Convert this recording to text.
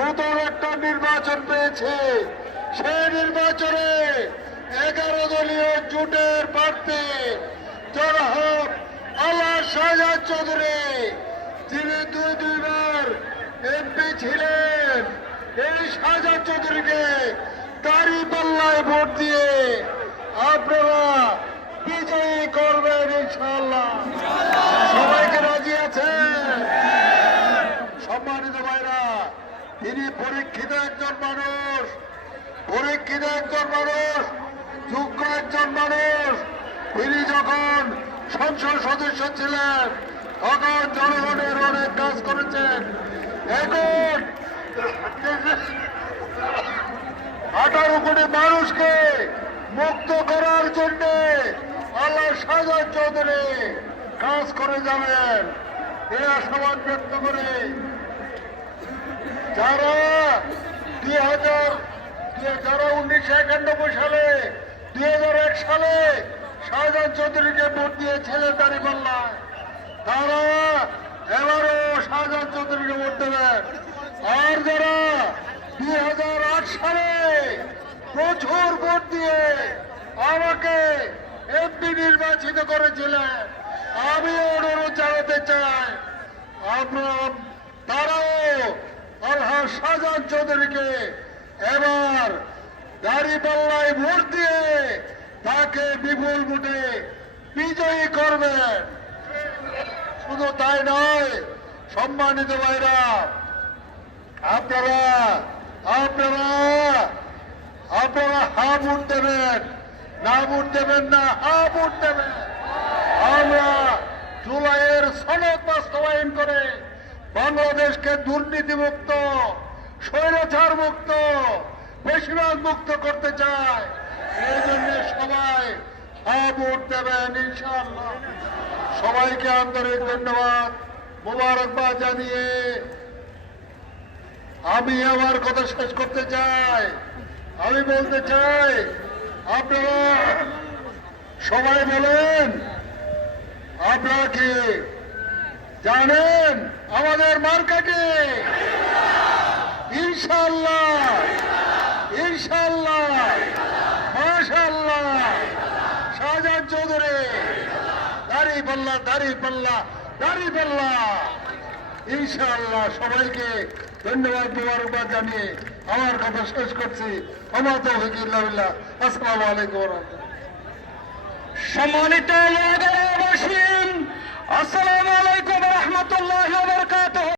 নতুন একটা নির্বাচন পেয়েছে। সেই নির্বাচনে 11 দলীয় জোটের প্রার্থী জনাব আল্লাহ শাহজাহান চৌধুরী, যিনি দুইবার এমপি ছিলেন, এই শাহজাহান চৌধুরীকে দাঁড়িপাল্লায় ভোট দিয়ে আপনারা বিজয়ী করবেন ইনশাআল্লাহ। সবাইকে রাজি আছেন? সম্মানিত ভাইরা, তিনি পরীক্ষিত একজন মানুষ, যোগ্য একজন মানুষ। তিনি যখন সংসদ সদস্য ছিলেন তখন জনগণের অনেক কাজ করেছেন। এখন 18 কোটি মানুষকে মুক্ত করার জন্য আল্লাহ শাহজাহান চৌধুরী কাজ করে যাবেন এই আশাবাদ ব্যক্ত করে যারা 1991 সালে 2001 সালে শাহজাহান চৌধুরীকে ভোট দিয়েছিলেন দাঁড়িপাল্লায়, তারা এবারও শাহজাহান চৌধুরীকে ভোট দেবেন। আর যারা 2008 সালে প্রচুর ভোট দিয়ে আমাকে এমপি নির্বাচিত করেছিলেন, আমি অনুরোধ জানাতে চাই আপনারা তারাও আল্লাহ শাহজাহান চৌধুরীকে এবার দাঁড়িপাল্লায় ভোট দিয়ে তাকে বিপুল ভোটে বিজয়ী করবেন। শুধু তাই নয়, সম্মানিত ভাইরা, আপনারা হা ভোট দেবেন, না ভোট দেবেন না, হা ভোট দেবেন। আমরা জুলাইয়ের সনদ বাস্তবায়ন করে বাংলাদেশকে দুর্নীতিমুক্ত, স্বৈরাচার মুক্ত, বেশিরভাগ মুক্ত করতে চায়। এই জন্য সবাই হ্যাঁ ভোট দেবেন ইনশাআল্লাহ। সবাইকে আন্তরিক ধন্যবাদ, মোবারকবাদ জানিয়ে আমি আমার কথা শেষ করতে চাই। আমি বলতে চাই, আপনারা সবাই বলেন, আপনারা কি জানেন আমাদের মার্কাকে? ইনশাআল্লাহ, ইনশাআল্লাহ, মাশাআল্লাহ, শাহজাহান চৌধুরী, দাঁড়িপাল্লা, দাঁড়িপাল্লা, দাঁড়িপাল্লা ইনশাআল্লাহ। সবাইকে ধন্যবাদ, মোবারকবাদ জানিয়ে আমার কথা শেষ করছি। আমার তৌফিক ইল্লা বিল্লাহ। আসসালামু আলাইকুম ওয়া রাহমাতুল্লাহ। সম্মানিত আসসালামু আলাইকুম ওয়া রাহমাতুল্লাহি ওয়া বারাকাতুহু।